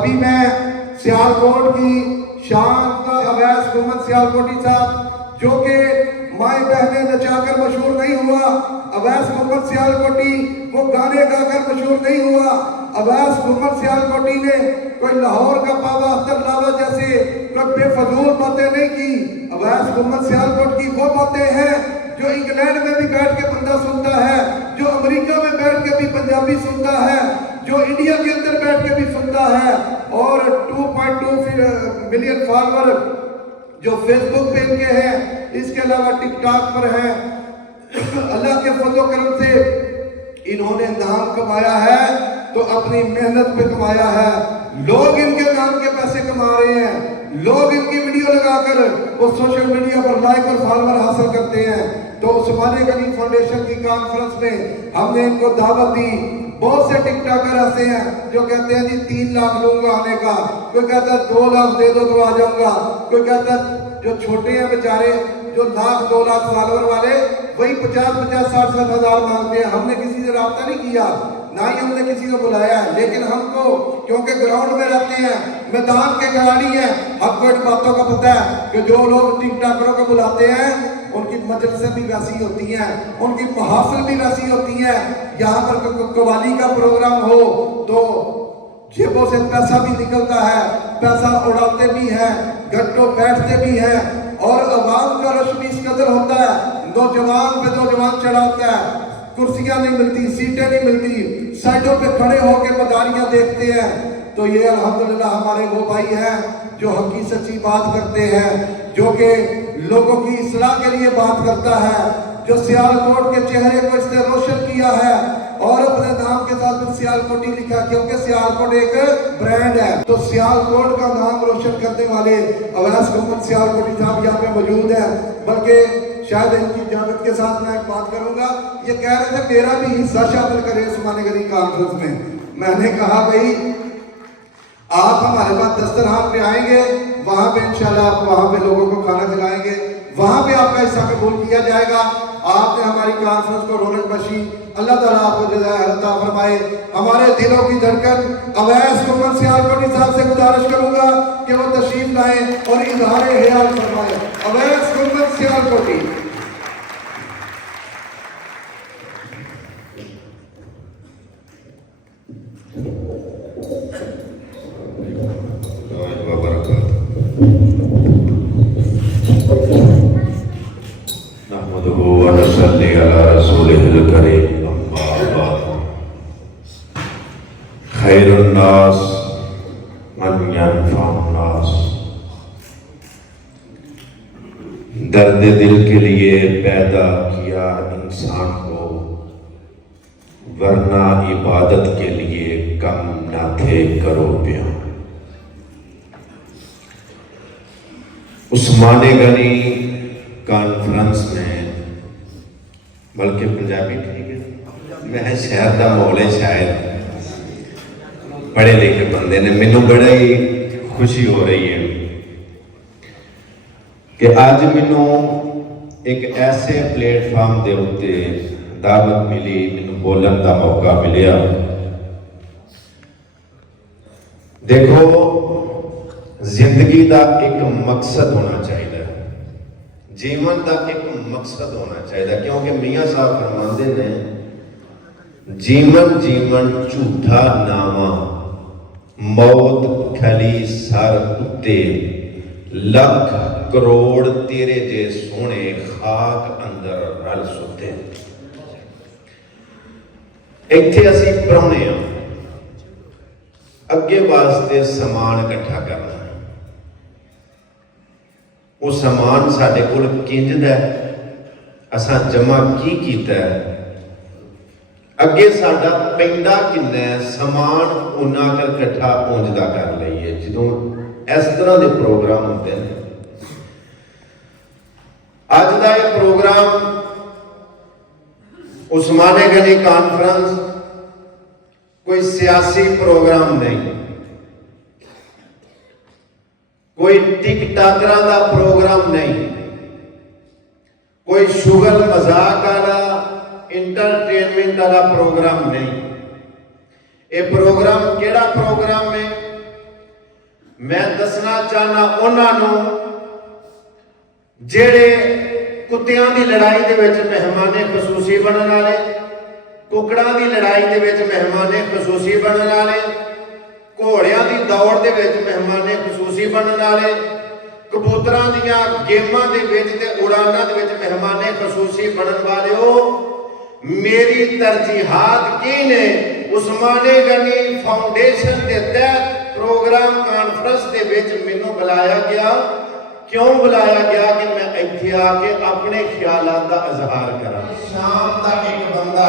अभी मैं सियालकोट की शान का अवैस मोहम्मद सियालकोटी साहब जो कि माए बहने नचाकर मशहूर नहीं हुआ, अवैस मोहम्मद सियालकोटी वो गाने गाकर मशहूर नहीं हुआ। अवैस मोहम्मद सियालकोटी ने कोई लाहौर का पावा अख्तर लावा जैसे कोई बेफजूल बातें नहीं की। अवैस मोहम्मद सियालकोट की वो बातें हैं जो इंग्लैंड में भी बैठ के बंदा सुनता है, जो अमेरिका में बैठ के भी पंजाबी सुनता है, जो इंडिया के अंदर बैठ के भी सुनता है। और 2.2 मिलियन फॉलोअर जो फेसबुक पे इनके हैं, इसके अलावा टिकटॉक पर हैं। अल्लाह के फजल करम से इन्होंने नाम कमाया है तो अपनी मेहनत पे कमाया है। लोग इनके नाम के पैसे कमा रहे हैं, लोग इनकी वीडियो लगाकर वो सोशल मीडिया पर लाइक और फॉलोअर हासिल करते हैं। तो उस्माने गनी फाउंडेशन की कॉन्फ्रेंस में हमने इनको दावत दी। बहुत से टिकटॉकर ऐसे हैं जो कहते हैं जी 3 लाख लूंगा आने का, कोई कहता है 2 लाख दे दो तो आ जाऊंगा, कोई कहता है जो छोटे हैं बेचारे जो 1-2 लाख फॉलोअर वाले वही 50-50, 60-60 हजार मांगते हैं। हमने किसी से रब्ता नहीं किया, ना ही हमने किसी को बुलाया है, लेकिन हमको क्योंकि ग्राउंड में रहते हैं, मैदान के खिलाड़ी हैं, हमको इन बातों का पता है कि जो लोग टिकटॉकरों को बुलाते हैं उनकी मजलिसें भी वैसी होती हैं, उनकी महफिल भी वैसी होती हैं। यहाँ पर कव्वाली का प्रोग्राम हो तो जेबों से पैसा भी निकलता है, पैसा उड़ाते भी हैं, घंटों बैठते भी हैं। और अवाम का रश भी इस कदर होता है, नौजवान पे नौजवान चढ़ा होता है, कुर्सियां नहीं मिलती, सीटें नहीं मिलती, साइडों पे खड़े होकर मदारियां देखते हैं। तो ये अल्हम्दुलिल्लाह हमारे वो भाई हैं जो हकी सच्ची बात करते हैं, जो कि लोगों की इस्लाह के लिए बात करता है, जो सियालकोट के चेहरे को इसने रोशन किया है और अपने नाम के साथ सियालकोटी लिखा, क्योंकि सियालकोट एक ब्रांड है। तो सियालकोट का नाम रोशन करने वाले अवैस मोहम्मद सियालकोटी साहब यहाँ पे मौजूद है। बल्कि शायद इनकी इजाजत के साथ मैं एक बात करूंगा। ये कह रहे थे मेरा भी हिस्सा शामिल करें उस्माने गनी कॉन्फ्रेंस में। मैंने कहा भाई आप हमारे पास दस्तरखान पे आएंगे, वहां पे इंशाल्लाह आप वहां पे लोगों को खाना खिलाएंगे, वहां पे आपका हिस्सा कबूल किया जाएगा। आपने हमारी कॉन्फ्रेंस को रौनक बख्शी, अल्लाह ताला आपको जज़ाए अता फरमाए। हमारे दिलों की धड़कन अवैस मोहम्मद सियालकोटी साहब से गुजारिश करूंगा कि वो तशरीफ लाएं और इजहार ख्याल फरमाएं। अवैस मोहम्मद सियालकोटी। खैरुन्नास मन यनफउन्नास। दर्द दिल के लिए पैदा किया इंसान को, वरना इबादत के लिए कम न थे करो बयां। उस्माने गनी कॉन्फ्रेंस में, बल्कि पंजाबी ठीक है, मैं शहर का माहौल है, शायद पढ़े लिखे बंदे ने, मैनू बड़ा ही खुशी हो रही है कि अज मैनू एक ऐसे प्लेटफॉर्म के उत्ते दावत मिली, मैनू बोलन का मौका मिलिया। देखो जिंदगी का एक मकसद होना चाहिए, जीवन का एक मकसद होना चाहिए, क्योंकि मियाँ साहब फरमाते ने जीवन जीवन झूठा नामा, मौत खली सर उत्ते, लख करोड़ तेरे जे सोने खाक अंदर रल सुते। इत्थे असी प्राहुणे आ, अगे वास्ते समान इकट्ठा करना, वो समान साडे कोल किंज दा असां जमा की कीता है, अगे साडा पैंदा किन्ना है, समान उन्ना कर इकट्ठा पहुंचदा कर लईए। जो इस तरह के प्रोग्राम होते हैं, अज का यह प्रोग्राम उस्माने गनी कॉन्फ्रेंस कोई सियासी प्रोग्राम नहीं, कोई टिकटाकरा का प्रोग्राम नहीं, कोई शुगल मजाक वाला इंटरटेनमेंट वाला प्रोग्राम नहीं। ये प्रोग्राम केड़ा प्रोग्राम है? मैं दसना चाहना उन्होंने जेड़े कुत्तियां की लड़ाई के मेहमाने खसूसी बनने वाले, कुकड़ां की लड़ाई के मेहमाने खसूसी बनने वाले, घोड़ियां की दौड़ के मेहमाने खसूसी बनने वाले, कबूतरां दीयां गेमां दे विच ते उड़ानां दे विच मेहमाने खसूसी बनने वाले हो। मेरी तरजीहात की ने उस्माने गनी फाउंडेशन के तहत प्रोग्राम कॉन्फ्रेंस के विच मैनूं बुलाया गया। क्यों बुलाया गया कि मैं इत्थे आके अपने ख्यालात का इजहार करा। शाम का एक बंदा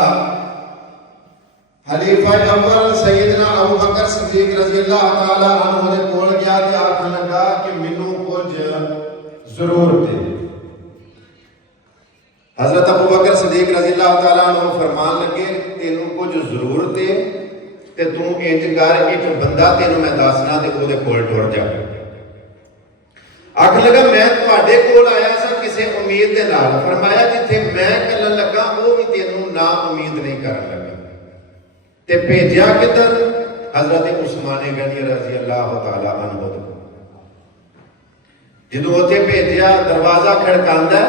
खलीफा अव्वल सैयदना अबू बकर सिद्दीक रज़ी अल्लाह तआला अन्हु दे कोल गया ते आखन लगा कि मैनूं कुछ जरूरत है। हजरत अबू बकर सिद्दीक रज़ी अल्लाह तआला अन्हु फरमान लगे तेनू कुछ जरूरत है ते तू इंज कर, एक बंदा तेनू मैं दसना ते ओदे कोल टुर जा। आखन लगा मैं तुहाडे कोल आया सा किसी उम्मीद दे नाल। फरमाया जिथे मैं कलन लगा वो भी तेनू ना उम्मीद नहीं करन लगा ते भेजिया किधर? हजरत उस्मान गनी रज़ी अल्लाह तआला अन्हु। जदों उत्थे भेजिया दरवाजा खड़कांदा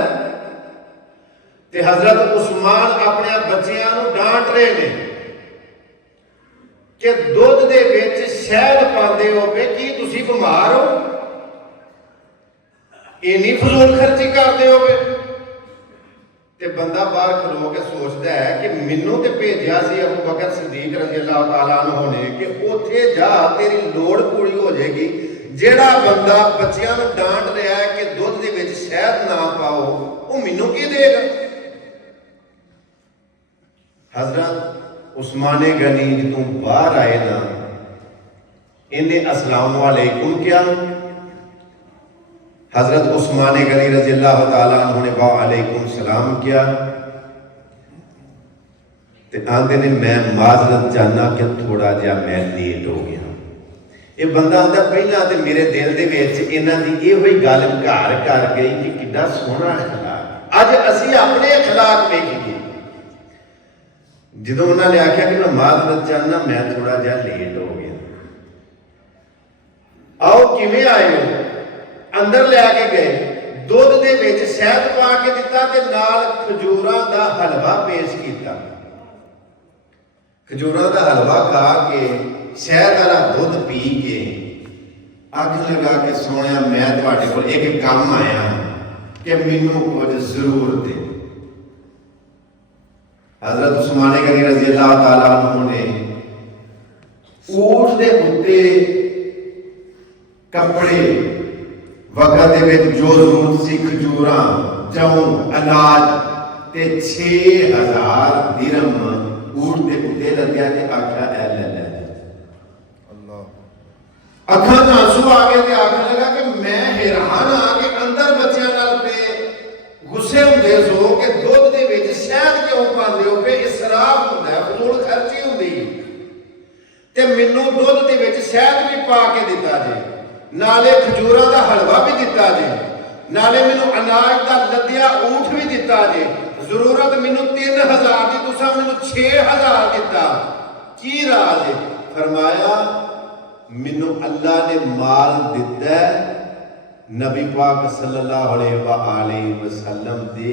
ते हजरत उस्मान अपने बच्चियां नूं डांट रहे ने कि दुध दे विच शहद पांदे हो पे की तुसी बीमार हो, इन्नी फजूल खर्ची करते हो ते बंदा बाहर खलो के सोचता है कि मैनू तो भेजा सी अबू बकर सिद्दीक रज़ी अल्लाह तआला अन्हु ने कि उत्थे जा तेरी लोड़ पूरी हो जाएगी। जेड़ा बंदा बच्चियां नूं डांट रहा है कि दुध दे विच शहद ना पाओ वो मैनू की देगा। हजरत उस्माने गनी जदों बाहर आए ना इन्हें अस्सलाम वालेकुम क्या? हजरत उस्माने गनी रज़ी अल्लाह तआला अन्हु ने वालेकुम सलाम किया ते आंदे ने मैं माजरत चाहना कि थोड़ा जिहा मैं लेट हो गया। ये बंदा आंदा पहला ते मेरे दिल दे विच इन्हां दी इहो ही गल घर कर गई कि कितना सोहना अखलाक। अज असीं अपने अखलाक वेखीए। जदों उन्होंने आख्या कि मैं माजरत चाहना मैं थोड़ा जिहा लेट हो गया। आओ किवें आए हो? अंदर लैके गए, दुध दे विच शहद पा के दिता ते नाल खजूरां दा हलवा पेश किया। खजूरां दा हलवा खा के शहद वाला दुध पी के आखन लगा कि सोहणिया मैं तुहाडे कोल एक काम आया कि मैनूं कुछ जरूरत है। हजरत उस्मान गनी रज़ी अल्लाह तआला अन्हु ने ऊठ दे उत्ते कपड़े वक़्त दे विच जो जरूरत सी खजूरां जौ अनाज ते 6000 दिरहम ऊठ दे उत्ते लद्या ते आख्या ऐ ले ले। अल्लाह अखां च आंसू आ गए ते आखन लगा कि मैं हैरान आ कि अंदर बच्चियां नाल पे गुस्से हुंदे सो कि दुध दे विच शहद क्यों पांदे हो पे? इसराफ हुंदा है, फजूल खर्ची हुंदी ते मैनूं दुध दे विच शहद भी पा के दिता जे, नाले खजूरां दा हलवा भी दिता जे, नाले मैनूं अनाज दा लद्या ऊठ भी दिता जे। जरूरत मैनूं 3000 दी तुसां मैनूं 6000 दिता, की राज है? फरमाया मैनूं अल्लाह ने माल दिता नबी पाक सल्लल्लाहु अलैहि वसल्लम दे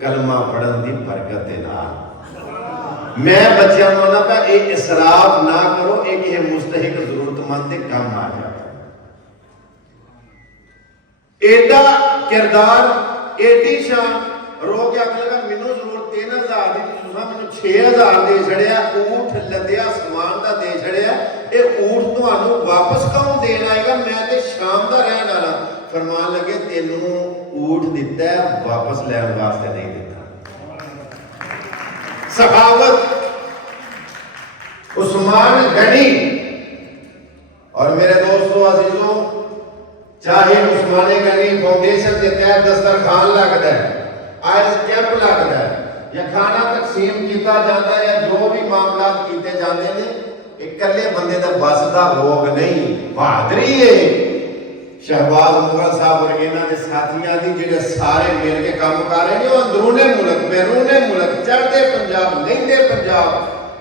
कलमा पढ़न दी बरकत दे नाल। मैं बच्चों को ना पा ये इसराफ ना करो, एक ये मुस्तहिक जरूरतमंद दे काम आ जाए। एडा किरदार एडी शान रो के आखन लगा मैनूं जरूरत 3000 दी तुसां मैनूं 6000 दे छड़िया, ऊठ लद्या समान दा दे छड़िया, ये ऊठ तुहानूं वापस कौन देण आएगा? मैं ते शाम दा रहण वाला। फरमान लगे तेनू ऊठ दिता है वापस लैण वास्ते नहीं दिता। सखावत उस्मान गनी। और मेरे दोस्तों अजीजों, चाहे उस्मान गनी फाउंडेशन के तहत दस्तरखान लगता है, आज कैंप लगता है या खाना तकसीम किया जाता है या जो भी मामला किए जाते हैं, इकल्ले बंदे का बस का भोग नहीं, बहादुरी है। शहबाज मुगल साहब और इन्हां दे साथियां दी जिहड़े सारे मिल के काम कर रहे हैं, अंदरूने मुल्क बैरूने मुल्क चढ़ते पंजाब लहिंदे पंजाब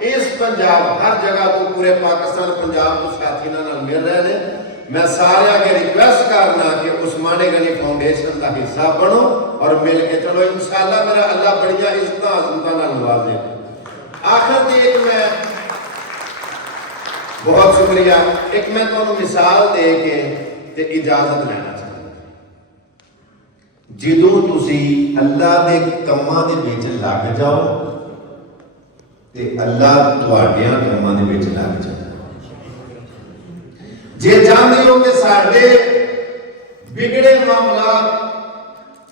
इस पंजाब हर जगह तो पूरे पाकिस्तान पंजाब तो साथियां नाल मिल रहे हैं। मैं सारे अगे रिक्वेस्ट करना कि उस्माने गनी फाउंडेशन का हिस्सा बनो और मिल के चलो। इंशाल्लाह मेरा अल्लाह बड़िया इज्जत अजमत नाल नवाजे। आखिर में एक मैं बहुत शुक्रिया, एक मैं तुहानू मिसाल दे के ते इजाजत लेना चाहता। ਜਦੋਂ ਤੁਸੀਂ ਅੱਲਾਹ ਦੇ ਕੰਮਾਂ ਦੇ ਵਿੱਚ ਲੱਗ ਜਾਓ ਤੇ ਅੱਲਾਹ ਤੁਹਾਡਿਆਂ ਕੰਮਾਂ ਦੇ ਵਿੱਚ ਲੱਗ ਜਾਂਦਾ। ਜੇ ਚਾਹੁੰਦੇ ਹੋ ਕਿ ਸਾਡੇ ਵਿਗੜੇ ਮਾਮਲਾਤ,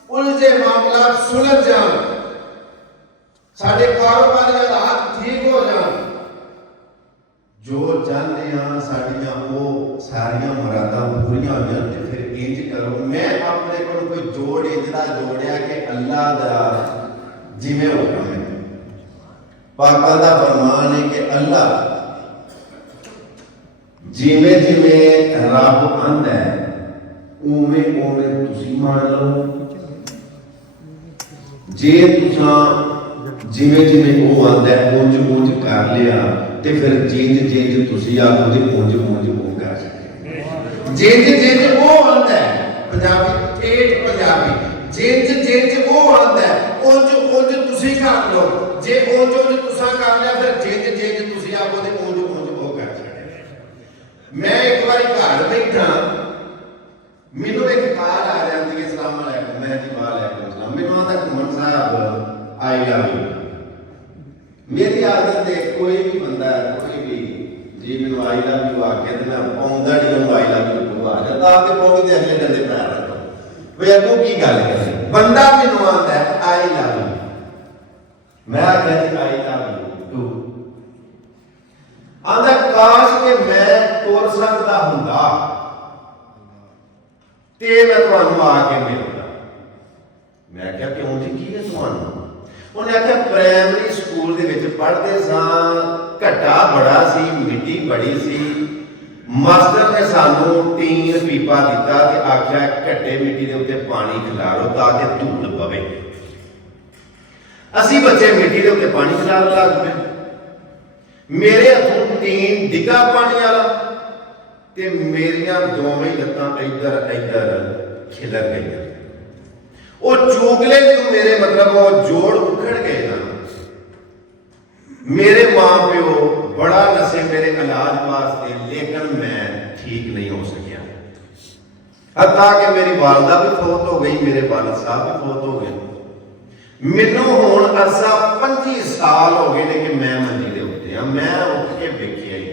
ਉਲਝੇ ਮਾਮਲਾਤ ਸੁਲਝ ਜਾਣ, ਸਾਡੇ ਕਾਰੋਬਾਰੀ ਹਾਲਾਤ ਠੀਕ ਹੋ ਜਾਣ, ਜੋ ਚਾਹੁੰਦੇ ਆ ਸਾਡੀਆਂ ਉਹ ਸਾਰੀਆਂ ਮੁਰਾਦਾਂ ਪੂਰੀਆਂ ਹੋ ਜਾਣ, ਤੇ ਫਿਰ ਇੰਜ ਕਰੋ। ਮੈਂ ਆਪਣੇ ਕੋਲ ਕੋਈ ਜੋੜ ਇੰਜਦਾ ਜੋੜਿਆ ਕਿ ਅੱਲਾਹ ਦਾ ਜਿਵੇਂ ਹੁਕਮ ਹੈ, ਪਾਕਾਂ ਦਾ ਫਰਮਾਨ ਹੈ ਕਿ ਅੱਲਾਹ ਜਿਵੇਂ ਜਿਵੇਂ ਰੱਬ ਆਂਦਾ ਹੈ ਉਵੇਂ ਉਵੇਂ ਤੁਸੀਂ ਮੰਨ ਲਓ। ਜੇ ਤੁਸੀਂ ਜਿਵੇਂ ਜਿਵੇਂ ਉਹ ਆਂਦਾ ਹੈ ਉਂਝ ਉਂਝ ਕਰ ਲਿਆ ਤੇ ਫਿਰ ਜਿੰਜ ਜਿੰਜ ਤੁਸੀਂ ਆਖੋ ਤੇ ਉਂਝ ਉਂਝ ਉਹ ਕਰ ਸਕਦੇ। ਜਿੰਜ ਜਿੰਜ ਉਹ ਆਂਦਾ ਹੈ, ਪੰਜਾਬੀ ਠੇਠ ਪੰਜਾਬੀ, ਜਿੰਜ ਜਿੰਜ ਉਹ ਆਂਦਾ ਹੈ ਉਂਝ ਉਂਝ ਤੁਸੀਂ ਕਰ ਲਓ। ਜੇ ਉਂਝ ਉਂਝ ਤੁਸੀਂ ਕਰ ਲਿਆ ਫਿਰ ਜਿੰਜ ਜਿੰਜ ਤੁਸੀਂ ਆਖੋ ਤੇ ਉਂਝ ਉਂਝ ਉਹ ਕਰ ਸਕਦੇ। ਮੈਂ ਇੱਕ ਵਾਰੀ ਘਰ ਬੈਠਾ, ਮੈਨੂੰ ਇੱਕ ਕਾਲ ਆ ਜਾਂਦੀ ਹੈ, ਸਲਾਮ ਅਲੈਕੁਮ, ਮੈਂ ਜੀ ਵਾਲੈਕੁਮ ਸਲਾਮ। ਮੈਨੂੰ ਆਂਦਾ ਘੁੰਮਣ ਸਾਹਿਬ ਆਈ ਲਵ ਯੂ। मेरी आदत है कोई भी बंदा कोई भी जी मैं आई लव यू आके तो मैं पाँदा नहीं आई लव यू को आ जाता आके पौड़ी दे अगले डंडे पैर रखो वे अगू की गल कर बंदा मैनू आंदा है आई लव यू, मैं आख्या जी आई लव यू टू। आंदा काश के मैं तुर सकदा हुंदा ते मैं तुहानू आके मिलदा। मैं क्या क्यों जी की है तुहानू? उन्हें आख्या प्राइमरी स्कूल दे विच पढ़दे सां, घट्टा बड़ा सी, मिट्टी बड़ी सी, मास्टर ने सानू टीन पीपा दिता ते आख्या घट्टे मिट्टी दे उत्ते पानी खिलारो ताकि धूल पवे। असी बच्चे मिट्टी दे उत्ते पानी खिलार लग पे, मेरे हथों टीन डिगा पानी वाला ते मेरियां दोवें लत्तां इधर इधर खिलर गई। वो चूगले जो मेरे मतलब वो जोड़ उखड़ गए ना। मेरे मां प्यो बड़ा नसे मेरे इलाज वास्ते, लेकिन मैं ठीक नहीं हो सकिया। हत्ता कि मेरी वालदा भी फौत हो गई, मेरे वालिद साहब भी फौत हो गए। मैनू हुण अरसा 25 साल हो गए ने कि मैं मंजी दे उत्ते हां। मैं उठ के वेखिया ही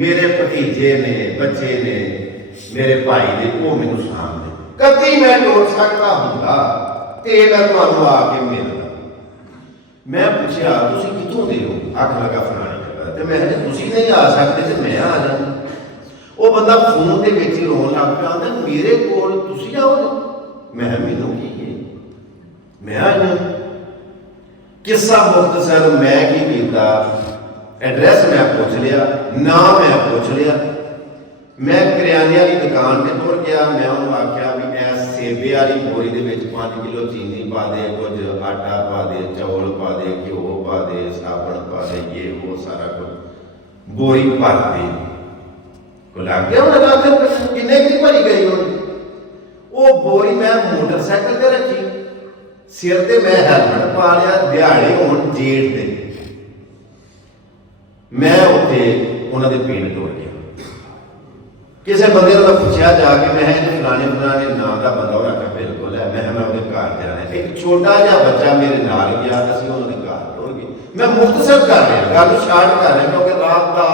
मेरे भतीजे ने, बच्चे ने, मेरे भाई ने, वो मैनू सामने कभी मैं टोर सकता हुंदा ते मैं तुहानू आके मिलदा। मैं पूछया तुसी कित्थों दे हो? आख लगा फलाने जगह ते मैं तुसी नहीं आ सकते ते मैं आ जांदा। वो बंदा फोन दे विच रोन लग पिया, आंदा मेरे कोल तुसी आओ। मैं मैनू की है, मैं आ जांदा। किस्सा मुख्तसर मैं की कीता, एड्रैस मैं पूछ लिया, नाम मैं पूछ लिया। मैं करियाने वाली दुकान पे तुर गया। मैं उन्होंने आख्या भी ऐ सेबे वाली बोरी दे विच 5 किलो चीनी पा दे, कुछ आटा पा दे, चौल पा दे, घ्यो पा दे, साबण पा दे, ये वो सारा कुछ बोरी भर दे। को लग गया उन्हें किन्ने की भरी गई वो बोरी। मैं मोटरसाइकिल ते रखी, सिर ते मैं हेलमेट पा लिया, दिहाड़े होण जेठ दे। मैं उत्थे उन्हां दे पिंड टुर गया। किसी बंदे ने पूछा जाके, मैं फलाने फलाने नाम का बंदा, उन्हें आख्या बिल्कुल है। मैं उन्हें घर जाना है। एक छोटा जहा बच्चा मेरे नाल गया, असीं उन्होंने घर टुर गए। मैं मुख्तसर कर रहा, गल शार्ट कर रहा, क्योंकि रात का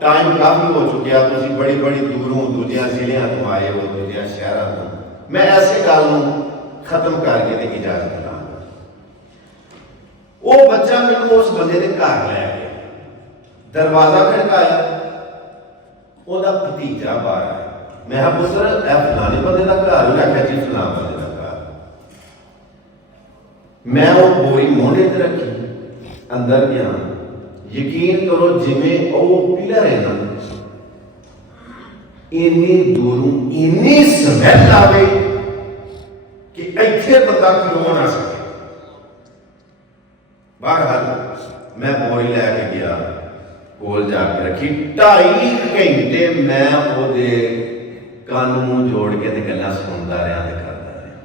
टाइम काफ़ी हो चुकिया। तुसीं बड़ी बड़ी दूरों दूजिया जिलियां तो आए हो, दूजिया शहरों तो। मैं ऐसे गल खत्म करके ते इजाजत ला। वो बच्चा मैनूं उस बंदे दे घर लै गया, दरवाजा खड़काया, ਉਹਦਾ ਭਤੀਜਾ ਬਾਹਰ ਆਇਆ। मैं पुत्र ए फलाने बंदे का घर ही आख्या जी फलान बंदे का घर। मैं वो बोरी मोढ़े ते रखी, अंदर गया। यकीन करो जिमें वो पिलर है ना, इन्नी दूरों इन्नी स्मैल आवे कि इत्थे बंदा खलो ना सके। बहरहाल मैं बोरी लैके गया, ਕੋਲ ਜਾ ਕੇ ਰੱਖੀ। 2.5 ਘੰਟੇ ਮੈਂ ਉਹਦੇ ਕੰਨ ਮੂੰਹ ਜੋੜ ਕੇ ਤੇ ਗੱਲਾਂ ਸੁਣਦਾ ਰਿਹਾ ਤੇ ਕਰਦਾ ਰਿਹਾ।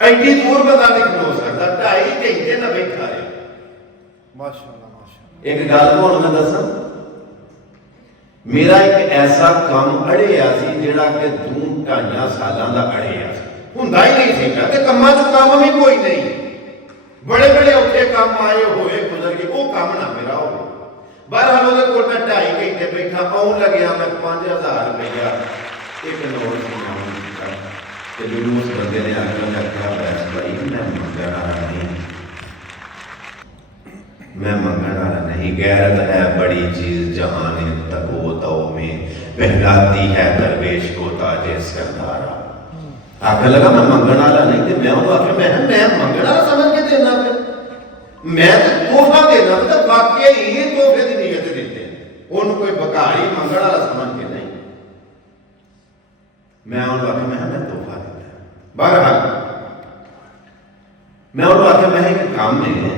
ਐਡੀ ਦੂਰ ਬੰਦਾ ਨਹੀਂ ਖਲੋ ਸਕਦਾ, 2.5 ਘੰਟੇ ਨਾ ਬੈਠਾ ਰਿਹਾ। माशाअल्लाह माशाअल्लाह। ਇੱਕ ਗੱਲ ਤੁਹਾਨੂੰ ਮੈਂ ਦੱਸਾਂ, ਮੇਰਾ ਇੱਕ ਐਸਾ ਕੰਮ ਅੜਿਆ ਸੀ ਜਿਹੜਾ ਕਿ 2-2.5 ਸਾਲਾਂ ਦਾ ਅੜਿਆ ਸੀ, ਹੁੰਦਾ ਹੀ ਨਹੀਂ ਸੀ ਤੇ ਕੰਮਾਂ 'ਚ ਕੰਮ ਵੀ ਕੋਈ ਨਹੀਂ। ਬੜੇ ਬੜੇ ਔਖੇ ਕੰਮ ਆਏ ਹੋਏ ਗੁਜ਼ਰ ਗਏ, ਉਹ ਕੰਮ ਨਾ ਮੇਰਾ ਹੋਵੇ। ਬਹਰਹਾਲ ਉਹਦੇ ਕੋਲ ਮੈਂ 2.5 ਘੰਟੇ ਬੈਠਾ, ਆਉਣ ਲੱਗਿਆ ਮੈਂ 5000 ਰੁਪਇਆ ਇੱਕ ਨੋਟ ਸੁਣਾਉਣ ਦਿੱਤਾ ਤੇ ਮੈਨੂੰ ਉਸ ਬੰਦੇ ਨੇ ਆਖਿਆ ਬੈਸ ਭਾਈ ਮੈਂ ਮੰਗਣ ਵਾਲਾ ਨਹੀਂ, मैं मंगण वाला नहीं। गैरत है बड़ी चीज जहाने तको तो में पहनाती है दरवेश को ताजे सरदारा। आखिर लगा मैं मंगण वाला नहीं तो मैं आखिर मैं मंगण वाला समझ के देना, फिर मैं तो तोहफा देना, मतलब वाकई ही तोहफे की नीयत देते हैं, उन्होंने कोई बकारी मंगण वाला समझ के नहीं। मैं उन्होंने आखिर मैं तोहफा देता। बहरहाल मैं उन्होंने आखिर मैं एक काम में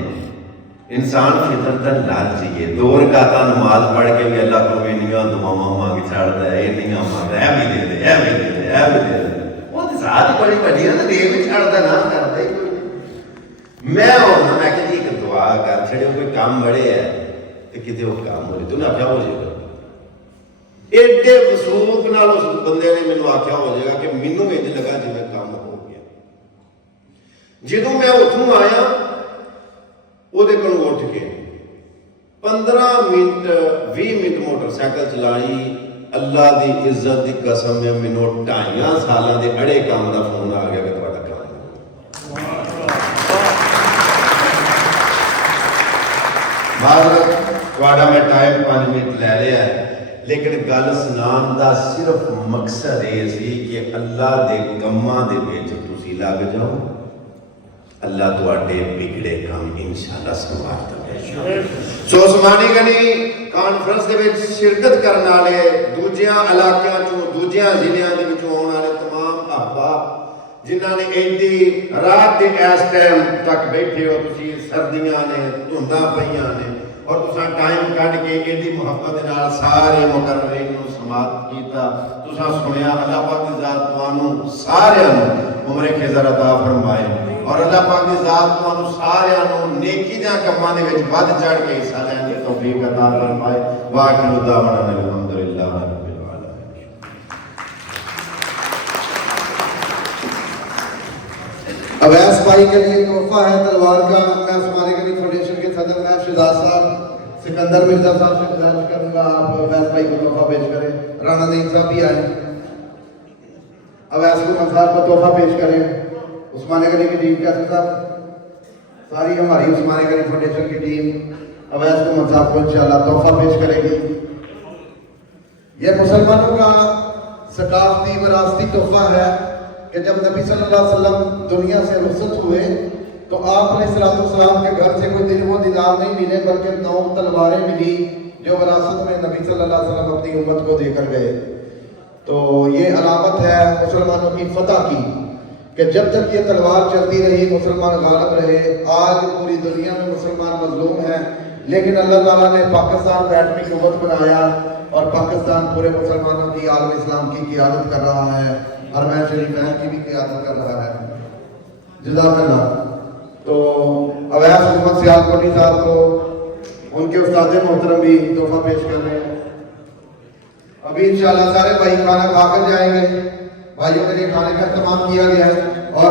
इंसान फितरतन लालची, 2 रकातां नमाज पढ़ के भी अल्लाह को इन्नियां दुआवां मांग छड़दा है, इन्नियां मांगदा है, भी दे दे, है भी दे दे, है भी दे दे। वो तो सारी बड़ी बढ़िया ना दे भी छड़दा ना करदा ही कोई। मैं होना मैं कि एक दुआ कर छड़े, कोई काम बड़े है ते किते वो काम हो तूने आख्या हो जाएगा। एडे वसूक नाल उस बंदे ने मैनू आख्या हो जाएगा कि मैनू इंज लगा जिवें काम हो गया। जदों मैं उथों आया ਉਹਦੇ ਕੋਲ ਉੱਠ ਕੇ 15 ਮਿੰਟ 20 ਮਿੰਟ ਮੋਟਰਸਾਈਕਲ ਚਲਾਈ। ਅੱਲਾ ਦੀ ਇੱਜ਼ਤ ਦੀ ਕਸਮ ਹੈ ਮੈਨੂੰ 2.5 ਸਾਲਾਂ ਦੇ ਅੜੇ ਕੰਮ ਦਾ ਫੋਨ ਆ ਗਿਆ ਕਿ ਤੁਹਾਡਾ ਕੰਮ ਮਾਜ਼ਰਤ ਤੁਹਾਡਾ ਮੈਂ ਟਾਈਮ 5 ਮਿੰਟ ਲੈ ਲਿਆ, ਲੇਕਿਨ ਗੱਲ ਸੁਣਾਉਣ ਦਾ ਸਿਰਫ ਮਕਸਦ ਇਹ ਸੀ ਕਿ ਅੱਲਾ ਦੇ ਕੰਮਾਂ ਦੇ ਵਿੱਚ ਤੁਸੀਂ ਲੱਗ ਜਾਓ, अल्लाह तुहाडे बिगड़े काम इंशाअल्लाह संवार देवे। सो उस्मानी गनी कॉन्फ्रेंस दे विच शिरकत करन वाले दूजियां इलाकिਆਂ चों दूजियां ਜ਼ਿਲ੍ਹਿਆਂ ਦੇ ਵਿੱਚੋਂ ਆਉਣ ਵਾਲੇ तमाम अहबाब जिन्हां ने एडी रात दे इस टाइम तक बैठे हो, तुसीं सर्दियां ने धुंदां पईयां ने और तुसां टाइम कढ के एडी मुहब्बत दे नाल सारे मुकर्ररीन नूं समाअत कीता। तुसां सुनिया अल्लाह पाक दी ज़ात तुहानूं सारिਆਂ ਨੂੰ उम्र खिज़र अता फरमाए और अल्लाह पाक दी ज़ात तुहानूं सारिਆਂ ਨੂੰ नेकी दे ਕੰਮਾਂ ਦੇ ਵਿੱਚ ਵੱਧ ਚੜ ਕੇ ਹਿੱਸਾ ਲੈਣ ਦੀ तौफीक अता फरमाए। वाखिरु दावाना अल्हम्दुलिल्लाह रब्बिल आलमीन। अवैस भाई के लिए तोहफा है तलवार का। मैं उस्मानी गनी फाउंडेशन के सदर मैं शहजाद साहब सिकंदर मिर्जा साहब से गुजारिश करूंगा आप अवैस भाई को तोहफा पेश करें। राणा नईम साहब भी आए, अवैस को साहब को तोहफा पेश करें। उस्मानी गनी की टीम कैसे साहब, सारी हमारी उस्मानी गनी फाउंडेशन की टीम अवैस को साहब को इंशाल्लाह तोहफा पेश करेगी। यह मुसलमानों का सकाफती विरासती तोहफा है कि जब नबी सल्लल्लाहु अलैहि वसल्लम दुनिया से रुखसत हुए तो आप अलैहिस्सलाम के घर से कोई दिरहम व दीनार नहीं मिले, बल्कि 9 तलवारें मिली जो विरासत में नबी सल्लल्लाहु अलैहि वसल्लम अपनी उम्मत को देकर गए। तो ये अलामत है मुसलमानों की फतह की कि जब तक ये तलवार चलती रही मुसलमान गालिब रहे। आज पूरी दुनिया में मुसलमान मजलूम हैं, लेकिन अल्लाह ताला ने पाकिस्तान को एटमी कुव्वत बनाया और पाकिस्तान पूरे मुसलमानों की आलम इस्लाम की क़ियादत कर रहा है और मैं शरीफैन की भी क़ियादत कर रहा है। जज़ाकल्लाह। तो अवैस मोहम्मद सियालकोटी साहब को उनके उस्ताद मोहतरम भी तोहफा पेश कर रहे हैं। अभी इंशाल्लाह सारे भाई खाना खाकर जाएंगे, भाइयों के लिए खाने का इंतजाम किया गया है और